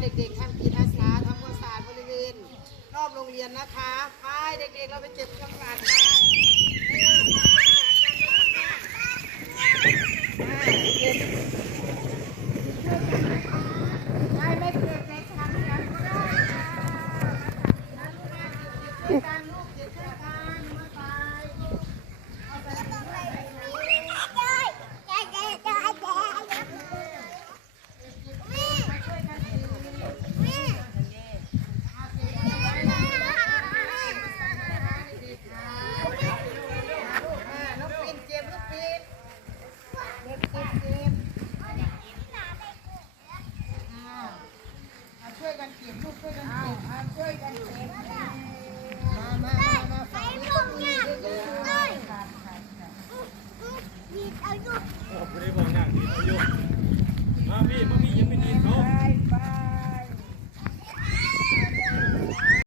เด็กๆทำกิจอาสาทำความสะอาดบริเวณรอบโรงเรียนนะคะไปเด็กๆเราไปเจ็บความสะอาดกันไม่เกิดในทางกันก็ได้ค่ะช่วยกันลูกเจ็บช่วยกันมาไปเอาไปแล้ว ลูกปีนเจ็บลูกปีนเจ็บเจ็บเจ็บอ่าอ่าช่วยกันเก็บลูกช่วยกันเก็บอ่าช่วยกันเก็บมามามามาฝั่งนี้ก็มีเยอะๆเล ยค่ะค่ะค่ะโอ้ไม่ได้บอกอย่างนี้ประโยชน์มาพี่มา